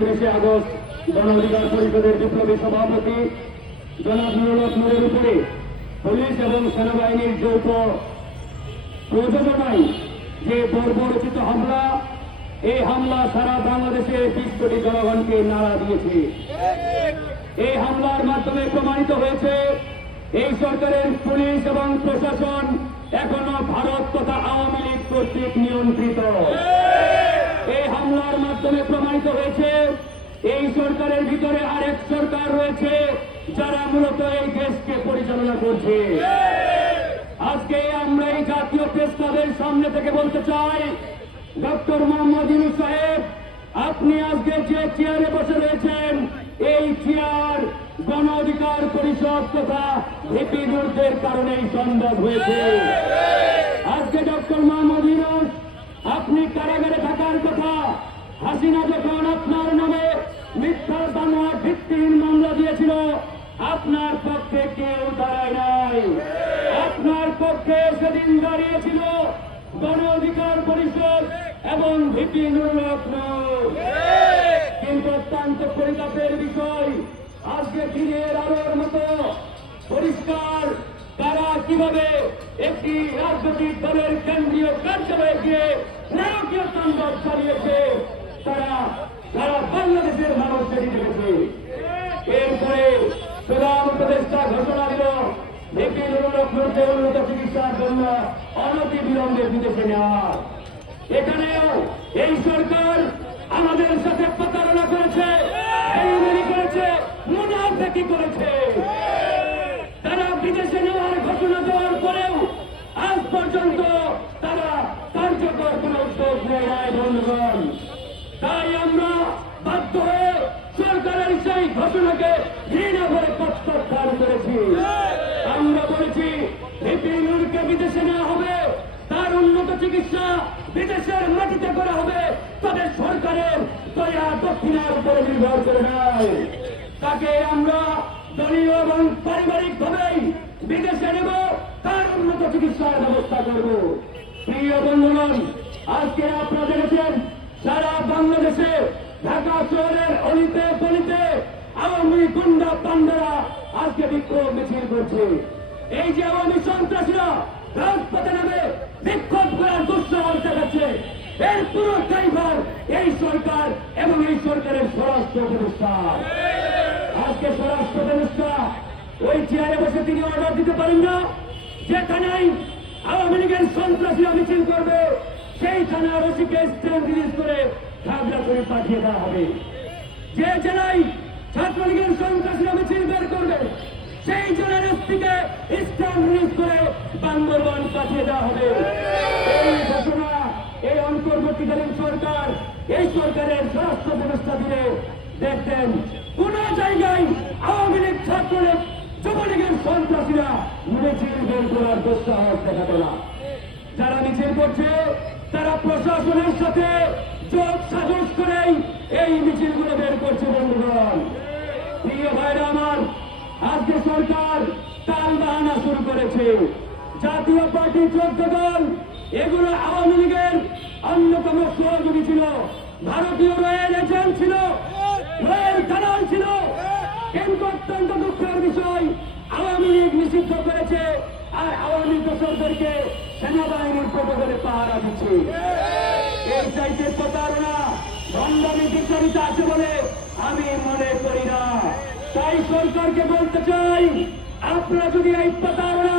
তিরিশে আগস্ট গণ অধিকার পরিষদের বিপ্লবী সভাপতি জনাব উপরে পুলিশ এবং সেনাবাহিনীর যৌথ প্রযোজনায় যে বর্বরচিত হামলা, এই হামলা সারা বাংলাদেশের বিশ কোটি জনগণকে নাড়া দিয়েছে। এই হামলার মাধ্যমে প্রমাণিত হয়েছে, এই সরকারের পুলিশ এবং প্রশাসন এখনও ভারত তথা আওয়ামী লীগ কর্তৃক নিয়ন্ত্রিত। এই হামলার মাধ্যমে প্রমাণিত হয়েছে ভিতরে আরেক সরকার রয়েছে, যারা মূলত এই দেশকে পরিচালনা করছে। আজকে আমরা এই জাতীয় প্রেস ক্লাবের সামনে থেকে বলতে চাই, ডক্টর মোহাম্মদ ইউনুস সাহেব, আপনি আজকে যে চেয়ারে বসে রয়েছেন, এই চেয়ার গণ অধিকার পরিষদ তথা ভিপি নুরদের কারণেই সম্ভব হয়েছে। আজকে ডক্টর মোহাম্মদ ইউনুস, আপনি কারাগারে থাকার কথা, হাসিনা যখন আপনার নামে মিথ্যা বানোয়ার ভিত্তিহীন মামলা দিয়েছিল। আপনার পক্ষে কেউ দাঁড়ায় নাই। আপনার পক্ষে সেদিন দাঁড়িয়েছিল গণ অধিকার পরিষদ এবং ভিপি কিন্তু অত্যন্ত পরিতাপের বিষয়, আজকে দিনের আলোর মতো পরিষ্কার তারা কীভাবে একটি রাজনৈতিক দলের কেন্দ্রীয় কার্যালয়ে গিয়ে নারকীয় তাণ্ডব চালিয়েছে তারা বাংলাদেশের মানুষ দেখে গেছে এরপরে এই সরকার আমাদের সাথে প্রতারণা করেছে করেছে মুনাফেকি করেছে? তারা বিদেশে নেওয়ার ঘোষণা দেওয়ার পরেও আজ পর্যন্ত তারা কার্যকর কোন উদ্যোগ নেয় বন্ধুগণ। ঘোষণাকে ঘৃণা করে প্রত্যাখ্যান করেছি। আমরা বলেছি ভিপিনুরকে বিদেশে নেওয়া হবে, তার উন্নত চিকিৎসা বিদেশের মাটিতে করা হবে, তবে সরকারের দয়া দক্ষিণার উপরে নির্ভর করে নাই। তাকে আমরা দলীয় এবং পারিবারিক ভাবেই বিদেশে নেব, তার উন্নত চিকিৎসার ব্যবস্থা করব। প্রিয় বন্ধুগণ, আজকে আপনারা দেখেছেন, সারা বাংলাদেশে ঢাকা শহরের অলিতে গলিতে আওয়ামী গুন্ডা পান্ডারা আজকে বিক্ষোভ মিছিল করছে। এই যে আওয়ামী সন্ত্রাসীরা রাজপথে নামে বিক্ষোভ করার দুঃসাহস দেখাচ্ছে। এর পুরো ড্রাইভার এই সরকার এবং এই সরকারের স্বরাষ্ট্র প্রতিষ্ঠান আজকে স্বরাষ্ট্র উপদেষ্টা ওই চেয়ারে বসে তিনি অর্ডার দিতে পারেন না। যে থানায় আওয়ামী লীগের সন্ত্রাসীরা মিছিল করবে, সেই থানার ওসিকে স্ট্যান্ড রিলিজ করে খাগড়া করে পাঠিয়ে দেওয়া হবে। যে জেলায় ছাত্রলীগের সন্ত্রাসীরা মিছিল বের করবে। সেই জেলার এসপিকে স্ট্যান্ড রিলিজ করে বান্দরবান পাঠিয়ে দেওয়া হবে। এই ঘোষণা, এই অন্তর্বর্তীকালীন সরকার, এই সরকারের স্বরাষ্ট্র ব্যবস্থা দিলে দেখতেন কোন জায়গায় আওয়ামী লীগ, ছাত্রলীগ, যুবলীগের সন্ত্রাসীরা মিছিল বের করার দুঃসাহস দেখাবে না। যারা মিছিল করছে তারা প্রশাসনের সাথে যোগ সাজস করেই এই মিছিলগুলো বের করছে বন্ধুগণ। প্রিয় ভাইরা আমার, আজকে সরকার তাল বাহানা শুরু করেছে। জাতীয় পার্টি চোদ্দ দল, এগুলো আওয়ামী লীগের অন্যতম সহযোগী ছিল। ভারতীয় রয়েল এজেন্ট ছিল রয়েল দালাল ছিল। কিন্তু অত্যন্ত দুঃখের বিষয়, আওয়ামী লীগ নিষিদ্ধ করেছে। আর আওয়ামী দোষরদেরকে সেনাবাহিনীর প্রটোকলে পাহারা দিচ্ছে। এর চাইতে প্রতারণা, ভণ্ডামি বিচারিত আছে বলে আমি মনে করি না। তাই সরকারকে বলতে চাই, আপনারা যদি এই প্রতারণা,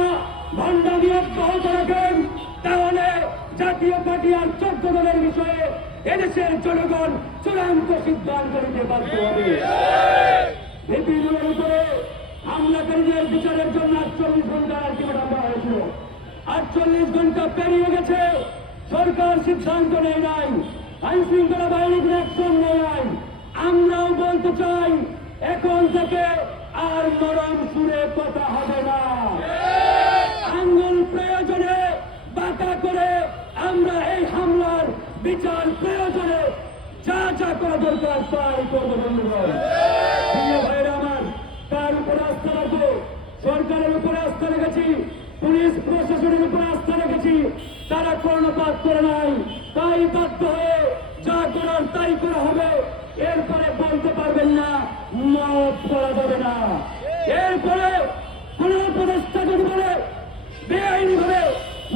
ভণ্ডামি অব্যাহত রাখেন, তাহলে জাতীয় পার্টি আর চোদ্দ দলের বিষয়ে এদেশের জনগণ চূড়ান্ত সিদ্ধান্ত নিতে বাধ্য হবে। ভিপিনুরের উপরে হামলাকারীদের বিচারের জন্য আটচল্লিশ ঘণ্টা আলটিমেটাম দেওয়া হয়েছিল। আটচল্লিশ ঘণ্টা পেরিয়ে গেছে। সরকার সিদ্ধান্ত নেয় নাই। আইন শৃঙ্খলা বাহিনীর অ্যাকশন নেয় নাই আমরাও বলতে চাই, এখন থেকে আর নরম সুরে কথা হবে না। আঙ্গুল প্রয়োজনে বাঁকা করে আমরা এই হামলার বিচার প্রয়োজনে যা যা করা দরকার তাই করব বন্ধুগণ প্রিয় ভাইরা আমার তার উপরে আস্থা রাখব। সরকারের উপরে আস্থা রেখেছি, পুলিশ প্রশাসনের উপর আস্থা রেখেছি। তারা কর্ণপাত করে নাই, তাই বাধ্য হয়ে যা করার তাই করা হবে। এরপরে বলতে পারবেন না, মাফ করা যাবে না। এরপরে কোন উপদেষ্টা যদি বলে বেআইনি ভাবে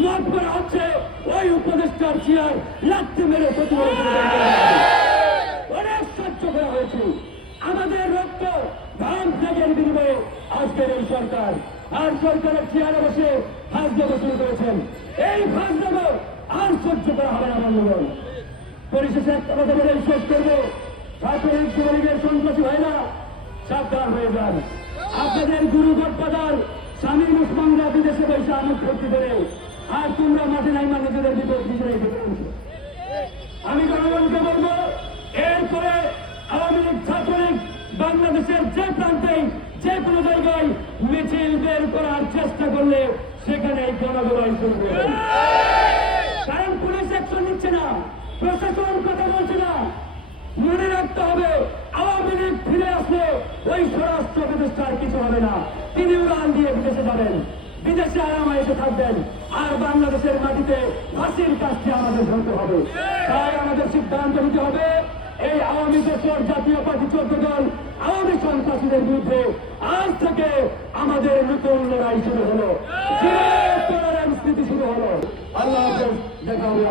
মাফ করা হচ্ছে, ওই উপদেষ্টার চেয়ার লাথি মেরে প্রতিরোধ করে দেওয়া হবে। অনেক সহ্য করা হয়েছে আমাদের রক্ত ধান ত্যাগের বিনিময়ে আজকের এই সরকার আর সরকারের চেয়ারে বসে ফাঁসদাবো শুরু করেছেন। এই ফাঁসদাবো আর সহ্য করা হবে না, বন্ধুগণ। পরিশেষে একটা কথা বলে শেষ করব। ছাত্রলীগ সন্ত্রাসী হয় না সাবধান হয়ে যান। আপনাদের গুরু গডফাদার স্বামী মুসলমানরা বিদেশে বসে আমোদ ভর্তি করে, আর তোমরা মাঠে নাইমা নিজেদের বিপদ নিজেরাই আমি জনগণকে বলব, এরপরে আওয়ামী লীগ, ছাত্রলীগ বাংলাদেশের যে প্রান্তেই যে কোনো জায়গায় মিছিল বের করার চেষ্টা করলে সেখানে গণগণাই শুরু কারণ পুলিশ অ্যাকশন নিচ্ছে না, প্রশাসন কথা বলছে না। মনে রাখতে হবে, আওয়ামী লীগ ফিরে আসলে ওই স্বরাষ্ট্র প্রতিষ্ঠার কিছু হবে না। তিনি উড়ান দিয়ে বিদেশে যাবেন, বিদেশে আরামে এসে থাকবেন, আর বাংলাদেশের মাটিতে ফাঁসির কাজটি আমাদের ধরতে হবে। তাই আমাদের সিদ্ধান্ত নিতে হবে, এই দেশের জাতীয় পার্টি চোদ্দ দল আওয়ামী সন্ত্রাসীদের বিরুদ্ধে আজ থেকে আমাদের নতুন লড়াই শুরু হলো। স্মৃতি শুরু হলো। আল্লাহ দেখা হবে।